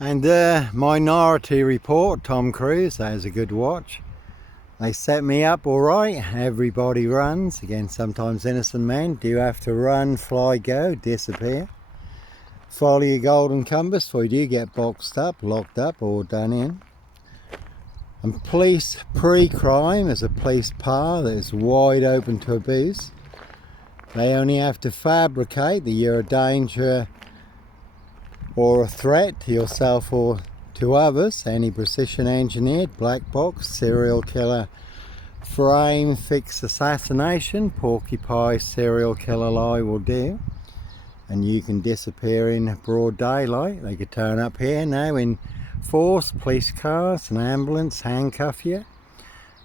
And Minority Report, Tom Cruise, that is a good watch. They set me up all right. Everybody runs. Again, sometimes innocent men do have to run, fly, go, disappear. Follow your golden compass before you do get boxed up, locked up, or done in. And police pre-crime is a police power that is wide open to abuse. They only have to fabricate that you're a danger or a threat to yourself or to others. Any precision engineered black box serial killer frame fix assassination porcupine serial killer lie will do, and you can disappear in broad daylight. They could turn up here now in force, police cars, an ambulance, handcuff you,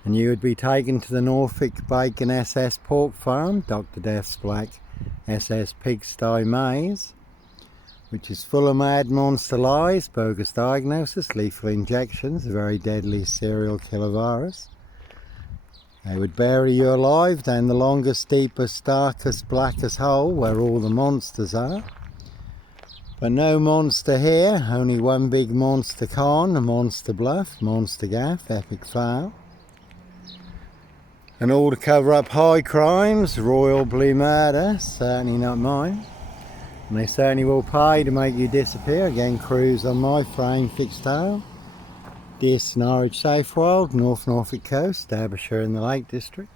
and you would be taken to the Norfolk Bacon SS pork farm, Dr. Death's Black SS pigsty maze, which is full of mad monster lies, bogus diagnosis, lethal injections, a very deadly serial killer virus. They would bury you alive down the longest, deepest, darkest, blackest hole where all the monsters are. But no monster here, only one big monster con, a monster bluff, monster gaff, epic fail. And all to cover up high crimes, royal blue murder, certainly not mine. And they certainly will pay to make you disappear. Again, Cruise on my frame fixed tail. This Norwich Safewild, North Norfolk coast, Derbyshire in the Lake District.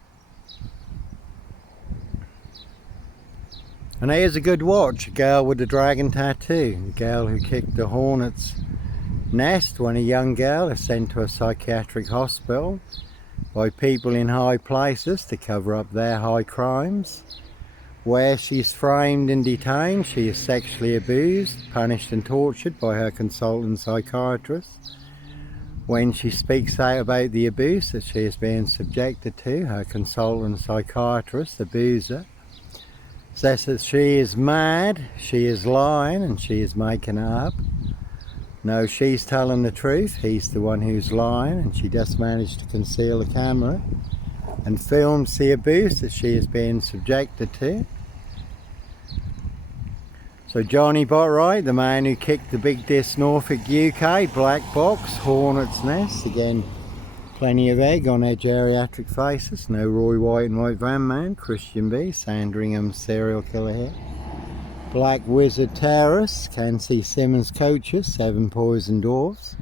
And here's a good watch, a girl with a dragon tattoo. A girl who kicked a hornet's nest when a young girl is sent to a psychiatric hospital by people in high places to cover up their high crimes. Where she's framed and detained, she is sexually abused, punished and tortured by her consultant psychiatrist. When she speaks out about the abuse that she is being subjected to, her consultant psychiatrist, abuser, says that she is mad, she is lying, and she is making it up. No, she's telling the truth, he's the one who's lying, and she just managed to conceal the camera and films the abuse that she is being subjected to. So Johnny Botwright, the man who kicked the big disc Norfolk UK, black box, hornet's nest, again plenty of egg on their geriatric faces, no Roy White and White Van Man, Christian B, Sandringham serial killer here. Black Wizard Terrace, can see Simmons coaches, 7 poison dwarfs.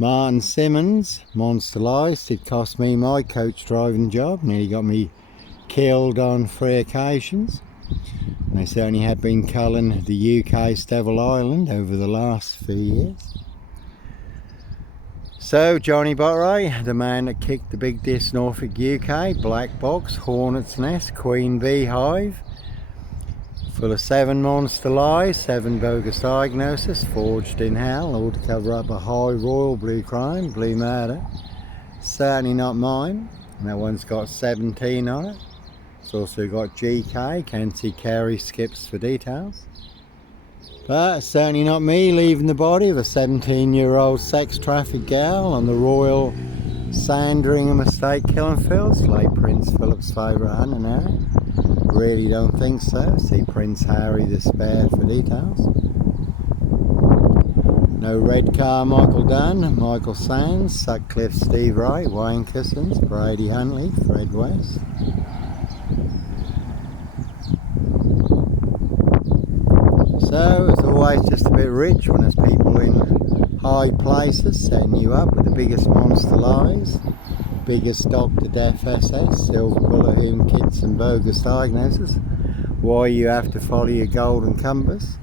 Martin Simmons, monster lies, did cost me my coach driving job, nearly got me killed on 3 occasions. And they certainly have been culling the UK's Devil Island over the last few years. So Johnny Botwright, the man that kicked the big disc Norfolk UK, black box, hornet's nest, queen bee hive, full of 7 monster lies, 7 bogus diagnoses, forged in hell, all to cover up a high royal blue crime, blue murder. Certainly not mine. And that one's got 17 on it. It's also got GK, can see Carey skips for details. But certainly not me leaving the body of a 17-year-old sex trafficked girl on the Royal Sandringham estate killing fields, late Prince Philip's favourite hunting area. Really don't think so. See Prince Harry the Spare for details. No Red Car Michael Dunn, Michael Sands, Sutcliffe Steve Wright, Wayne Kissons, Brady Huntley, Fred West. So it's always just a bit rich when there's people in high places setting you up with the biggest monster lies, biggest Dr. Death SS, silver bullet whom kits and bogus diagnosis, why you have to follow your golden compass.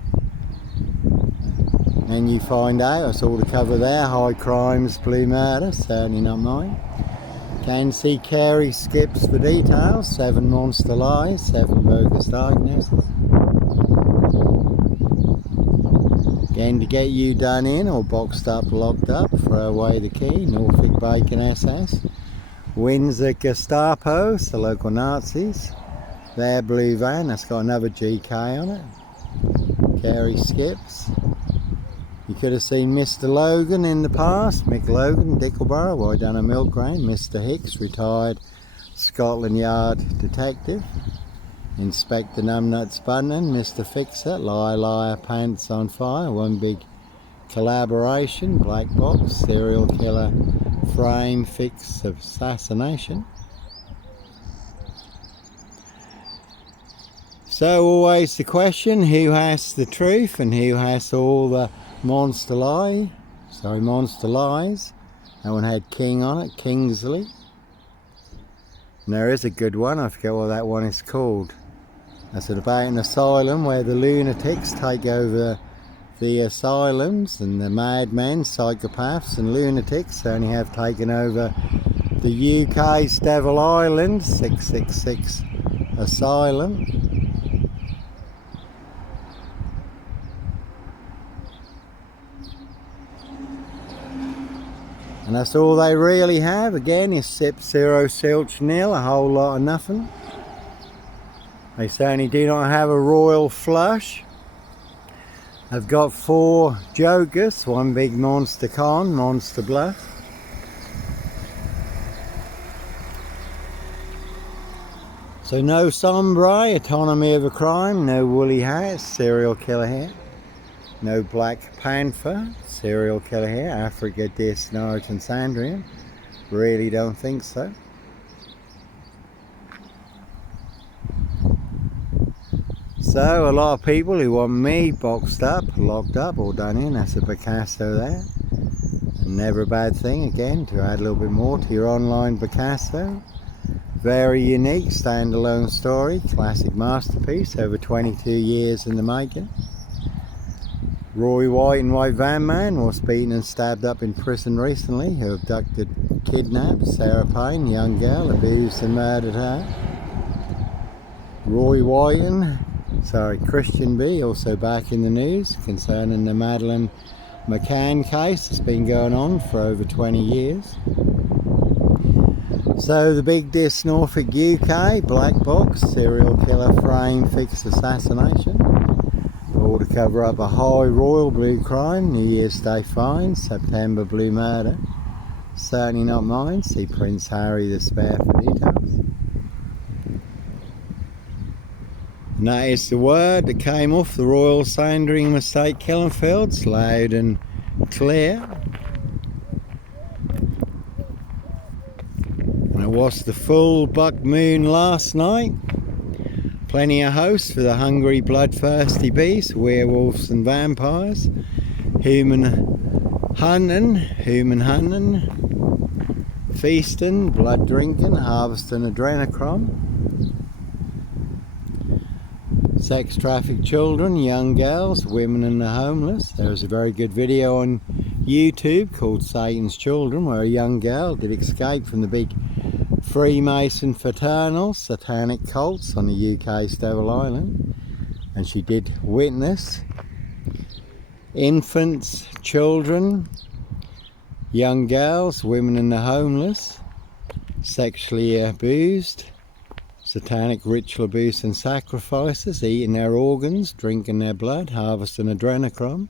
And you find out it's all to cover their high crimes, blue murder, certainly not mine. Can see Carey skips for details, 7 monster lies, 7 bogus diagnoses. Again, to get you done in or boxed up, locked up, throw away the key, Norfolk Bacon SS. Windsor Gestapo, the local Nazis. Their blue van, that's got another GK on it. Carey skips. You could have seen Mr. Logan in the past, Mick Logan, Dickleborough, where I done a milk grain. Mr. Hicks, retired Scotland Yard detective. Inspector Numbnuts Bunnan, Mr. Fixer, Liar Liar Pants on Fire, one big collaboration, black box, serial killer, frame, fix, assassination. So always the question, who has the truth and who has all the monster lies? That one had King on it, Kingsley. And there is a good one, I forget what that one is called. That's about an asylum where the lunatics take over the asylums, and the madmen, psychopaths and lunatics only have taken over the UK's Devil Island 666 asylum. And that's all they really have. Again, is sip 0 silch nil, a whole lot of nothing. They certainly do not have a royal flush. I've got 4 jokers, one big monster con, monster bluff. So no sombre, autonomy of a crime, no woolly hat, serial killer here. No Black Panther, serial killer here, Africa, Dis, Norwich and Sandringham. Really don't think so. So a lot of people who want me boxed up, locked up or done in, that's a Picasso there. And never a bad thing, again, to add a little bit more to your online Picasso. Very unique, standalone story, classic masterpiece, over 22 years in the making. Roy White and White Van Man was beaten and stabbed up in prison recently, who abducted, kidnapped Sarah Payne, young girl, abused and murdered her. Roy White, Christian B, also back in the news concerning the Madeleine McCann case that's been going on for over 20 years. So the big Dis Norfolk UK, black box, serial killer, frame, fix, assassination. All to cover up a high royal blue crime, New Year's Day fine, September blue murder. Certainly not mine. See Prince Harry the Spare for details. And that is the word that came off the Royal Sandringham Estate killing fields, loud and clear. And it was the full buck moon last night. Plenty of hosts for the hungry, bloodthirsty beasts, werewolves and vampires. Human hunting, feasting, blood drinking, harvesting adrenochrome. Sex trafficked children, young girls, women and the homeless. There was a very good video on YouTube called Satan's Children, where a young girl did escape from the big Freemason fraternal satanic cults on the UK's Devil Island, and she did witness infants, children, young girls, women and the homeless, sexually abused, satanic ritual abuse and sacrifices, eating their organs, drinking their blood, harvesting adrenochrome,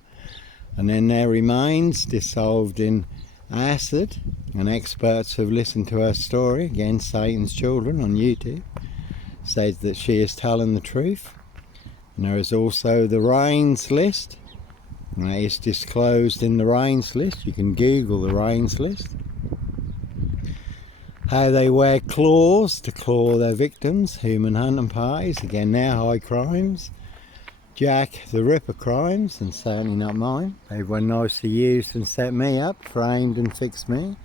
and then their remains dissolved in acid. And experts who have listened to her story, again Satan's Children on YouTube, says that she is telling the truth. And there is also the Reigns list, and that is disclosed in the Reigns list. You can Google the Reigns list. How they wear claws to claw their victims, human hunting parties, again they're high crimes. Jack the Ripper crimes, and certainly not mine. Everyone nicely used and set me up, framed and fixed me.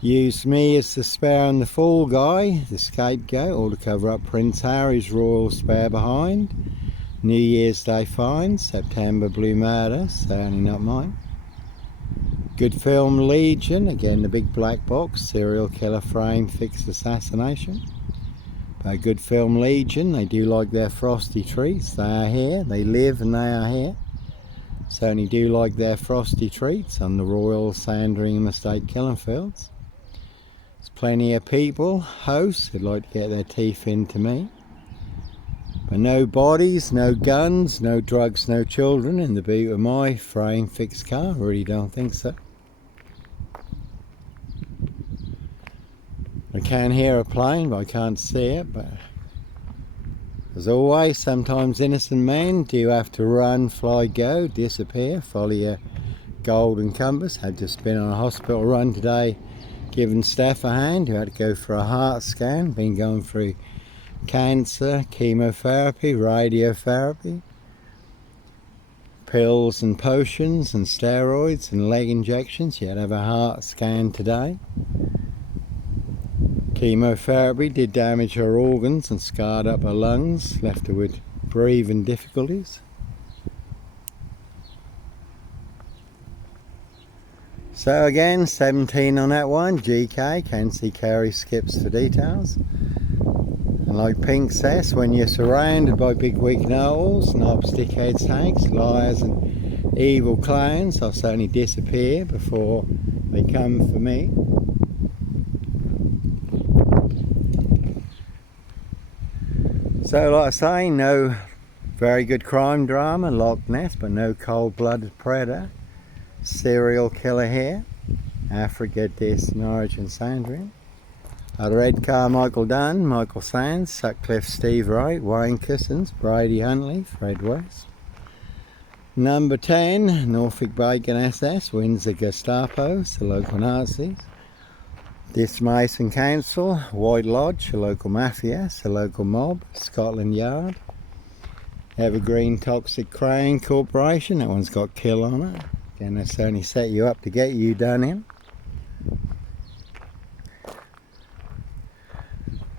Used me as the spare and the fall guy, the scapegoat, all to cover up Prince Harry's royal spare behind. New Year's Day fine, September blue murder, certainly not mine. Good film Legion, again the big black box, serial killer, frame, fix, assassination. By good film Legion, they do like their frosty treats. They are here, they live and they are here. Certainly do like their frosty treats on the Royal Sandringham Estate killing fields. There's plenty of people, hosts, who'd like to get their teeth into me. But no bodies, no guns, no drugs, no children in the boot of my frame fixed car. Really don't think so. I can hear a plane, but I can't see it. But as always, sometimes innocent men do have to run, fly, go, disappear, follow your Golden Compass. Had just been on a hospital run today, giving Steph a hand, who had to go for a heart scan. Been going through cancer, chemotherapy, radiotherapy, pills and potions and steroids and leg injections. She had to have a heart scan today. Chemotherapy did damage her organs and scarred up her lungs, left her with breathing difficulties. So again, 17 on that one. GK, can see Kerry skips for details. And like Pink says, when you're surrounded by big weak knowles, knob stickheads, hags, liars and evil clowns, I'll certainly disappear before they come for me. So like I say, no very good crime drama, Loch Ness, but no cold-blooded predator. Serial killer here. Africa, Dis, Norwich and Sandringham. Red Carmichael Dunn, Michael Sands, Sutcliffe Steve Wright, Wayne Cousins, Brady Huntley, Fred West. Number 10, Norfolk Bacon SS, Windsor Gestapos, the local Nazis. Dis Mason Council, White Lodge, a local mafias, a local mob, Scotland Yard. Evergreen Toxic Crane Corporation, that one's got kill on it. Again, they certainly set you up to get you done in.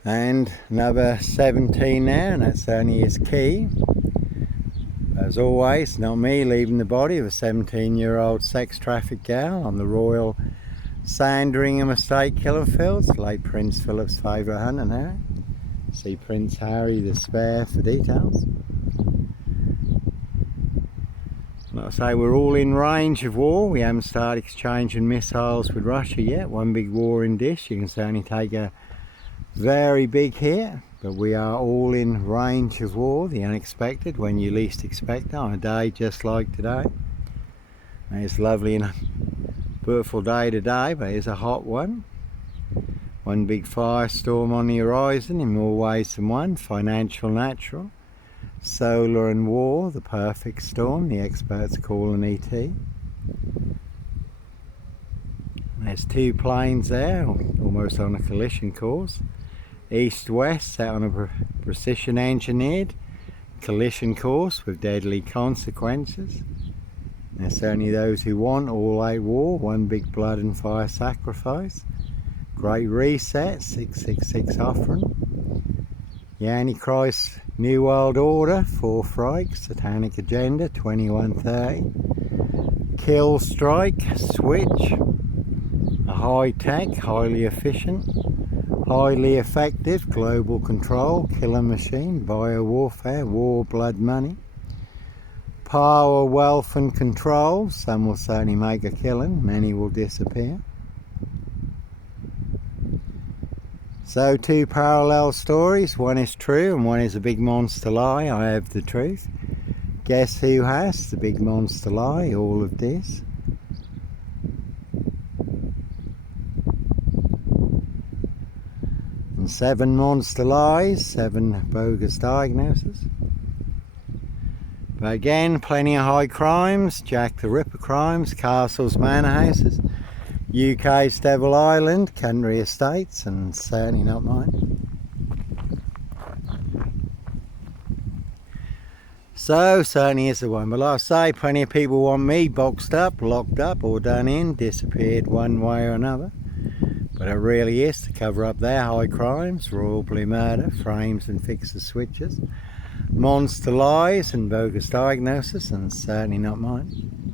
And another 17 there, and that certainly is key. As always, not me leaving the body of a 17-year-old sex trafficked gal on the Royal Sandringham Estate killing fields, late Prince Philip's favourite hunter now. See Prince Harry the Spare for details. Like I say, we're all in range of war. We haven't started exchanging missiles with Russia yet. One big war in dish. You can certainly take a very big hit, but we are all in range of war. The unexpected, when you least expect it, on a day just like today. And it's lovely and a beautiful day today, but it's a hot one. One big firestorm on the horizon in more ways than one. Financial, natural. Solar and war, the perfect storm, the experts call an ET. There's two planes there, almost on a collision course. East-west, set on a precision engineered collision course with deadly consequences. There's certainly those who want all-out war, one big blood and fire sacrifice. Great reset, 666 offering. The Antichrist New World Order, Fourth Reich, Satanic Agenda, 2130. Kill Strike, Switch. A high-tech, highly efficient, highly effective global control, killer machine, bio-warfare, war, blood, money. Power, wealth and control. Some will certainly make a killing, many will disappear. So two parallel stories, one is true and one is a big monster lie. I have the truth. Guess who has the big monster lie? All of this. And 7 monster lies, 7 bogus diagnoses. But again, plenty of high crimes, Jack the Ripper crimes, castles, manor houses. UK's Devil Island, country estates, and certainly not mine. So, certainly is the one. But like I say, plenty of people want me boxed up, locked up, or done in, disappeared one way or another. But it really is to cover up their high crimes, royal blue murder, frames and fixer switches, monster lies and bogus diagnosis, and certainly not mine.